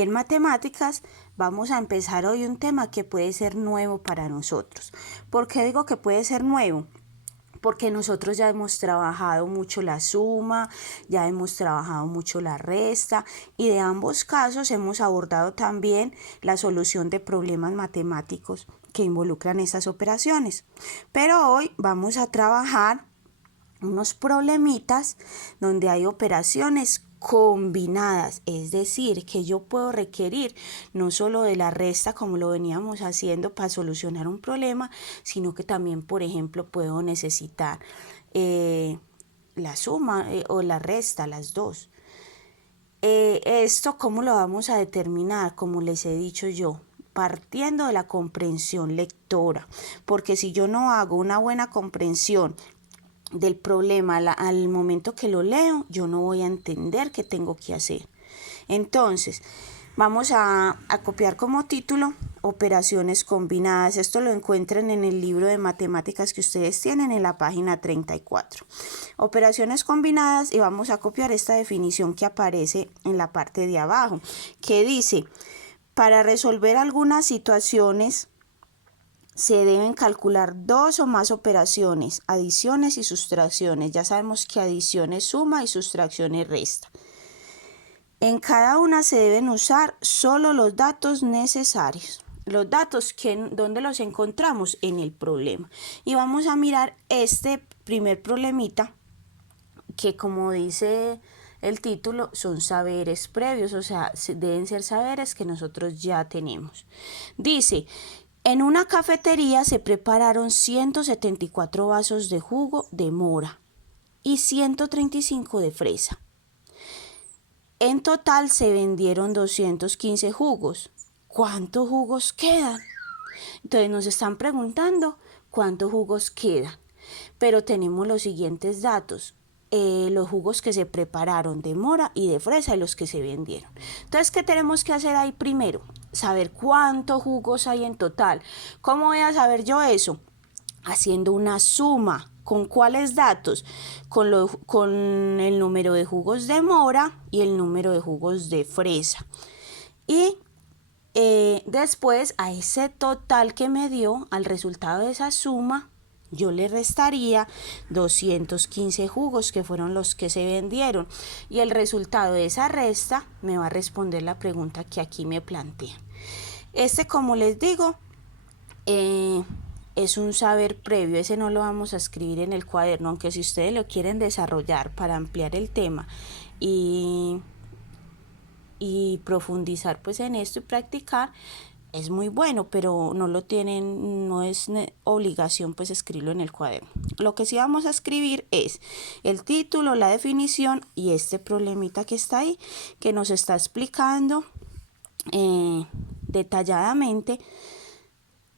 Y en matemáticas vamos a empezar hoy un tema que puede ser nuevo para nosotros. ¿Por qué digo que puede ser nuevo? Porque nosotros ya hemos trabajado mucho la suma, ya hemos trabajado mucho la resta y de ambos casos hemos abordado también la solución de problemas matemáticos que involucran estas operaciones. Pero hoy vamos a trabajar unos problemitas donde hay operaciones combinadas, es decir, que yo puedo requerir no solo de la resta como lo veníamos haciendo para solucionar un problema, sino que también, por ejemplo, puedo necesitar la suma o la resta, las dos. Esto, ¿cómo lo vamos a determinar? Como les he dicho yo, partiendo de la comprensión lectora, porque si yo no hago una buena comprensión del problema al momento que lo leo, yo no voy a entender qué tengo que hacer. Entonces, vamos a copiar como título operaciones combinadas. Esto lo encuentran en el libro de matemáticas que ustedes tienen en la página 34. Operaciones combinadas, y vamos a copiar esta definición que aparece en la parte de abajo, que dice: para resolver algunas situaciones se deben calcular dos o más operaciones, adiciones y sustracciones. Ya sabemos que adición es suma y sustracción es resta. En cada una se deben usar solo los datos necesarios. Los datos, ¿dónde los encontramos? En el problema. Y vamos a mirar este primer problemita, que como dice el título, son saberes previos, o sea, deben ser saberes que nosotros ya tenemos. Dice: en una cafetería se prepararon 174 vasos de jugo de mora y 135 de fresa. En total se vendieron 215 jugos. ¿Cuántos jugos quedan? Entonces nos están preguntando cuántos jugos quedan. Pero tenemos los siguientes datos: los jugos que se prepararon de mora y de fresa y los que se vendieron. Entonces, ¿qué tenemos que hacer ahí primero? Saber cuántos jugos hay en total. ¿Cómo voy a saber yo eso? Haciendo una suma. ¿Con cuáles datos? Con el número de jugos de mora y el número de jugos de fresa. Y después a ese total que me dio, al resultado de esa suma, yo le restaría 215 jugos, que fueron los que se vendieron, y el resultado de esa resta me va a responder la pregunta que aquí me plantean. Como les digo, es un saber previo. Ese no lo vamos a escribir en el cuaderno, aunque si ustedes lo quieren desarrollar para ampliar el tema y profundizar pues en esto y practicar, es muy bueno, pero no lo tienen, no es obligación pues escribirlo en el cuaderno. Lo que sí vamos a escribir es el título, la definición y este problemita que está ahí, que nos está explicando detalladamente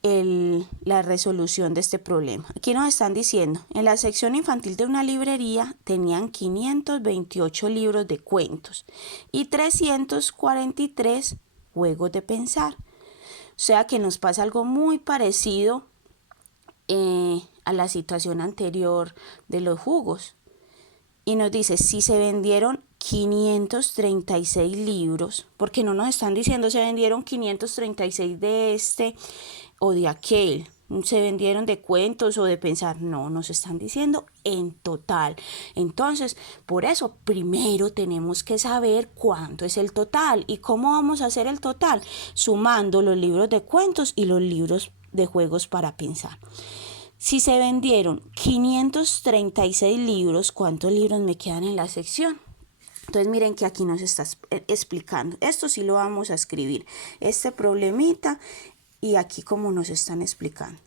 la resolución de este problema. Aquí nos están diciendo: en la sección infantil de una librería tenían 528 libros de cuentos y 343 juegos de pensar. O sea que nos pasa algo muy parecido a la situación anterior de los jugos. Y nos dice, si se vendieron 536 libros, porque no nos están diciendo se vendieron 536 de este o de aquel, se vendieron de cuentos o de pensar, no, nos están diciendo en total. Entonces, por eso primero tenemos que saber cuánto es el total. ¿Y cómo vamos a hacer el total? Sumando los libros de cuentos y los libros de juegos para pensar. Si se vendieron 536 libros, ¿cuántos libros me quedan en la sección? Entonces miren que aquí nos está explicando. Esto sí lo vamos a escribir, este problemita, y aquí como nos están explicando.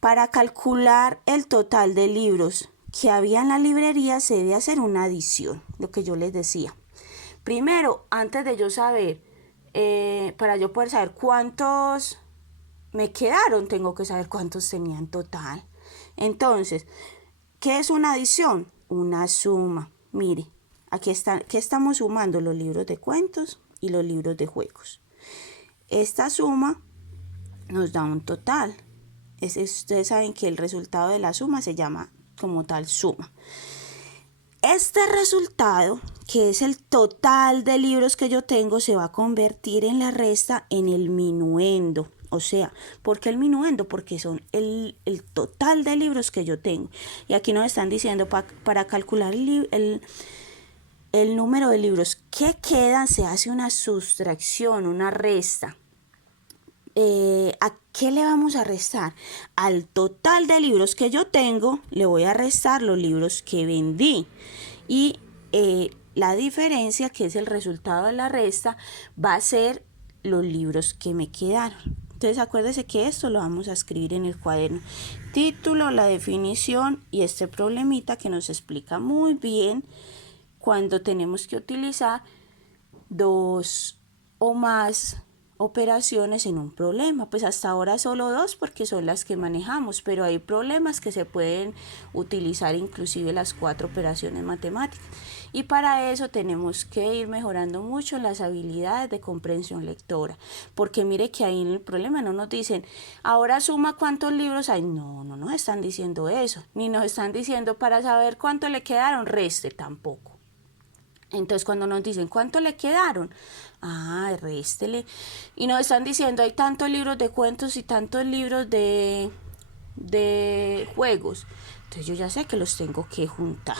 Para calcular el total de libros que había en la librería se debe hacer una adición, lo que yo les decía. Primero, antes de yo saber, para yo poder saber cuántos me quedaron, tengo que saber cuántos tenía en total. Entonces, ¿qué es una adición? Una suma. Mire, aquí está, ¿qué estamos sumando? Los libros de cuentos y los libros de juegos. Esta suma nos da un total. Ustedes saben que el resultado de la suma se llama como tal suma. Este resultado, que es el total de libros que yo tengo, se va a convertir en la resta en el minuendo. O sea, ¿por qué el minuendo? Porque son el total de libros que yo tengo. Y aquí nos están diciendo para calcular el número de libros que quedan, se hace una sustracción, una resta. ¿A qué le vamos a restar? Al total de libros que yo tengo, le voy a restar los libros que vendí. Y la diferencia, que es el resultado de la resta, va a ser los libros que me quedaron. Entonces acuérdese que esto lo vamos a escribir en el cuaderno. Título, la definición y este problemita que nos explica muy bien cuando tenemos que utilizar dos o más operaciones en un problema. Pues hasta ahora solo dos porque son las que manejamos, pero hay problemas que se pueden utilizar inclusive las 4 operaciones matemáticas. Y para eso tenemos que ir mejorando mucho las habilidades de comprensión lectora, porque mire que ahí en el problema no nos dicen, ahora suma cuántos libros hay. No nos están diciendo eso, ni nos están diciendo para saber cuánto le quedaron, reste tampoco. Entonces cuando nos dicen cuánto le quedaron, réstele. Y nos están diciendo hay tantos libros de cuentos y tantos libros de juegos. Entonces yo ya sé que los tengo que juntar.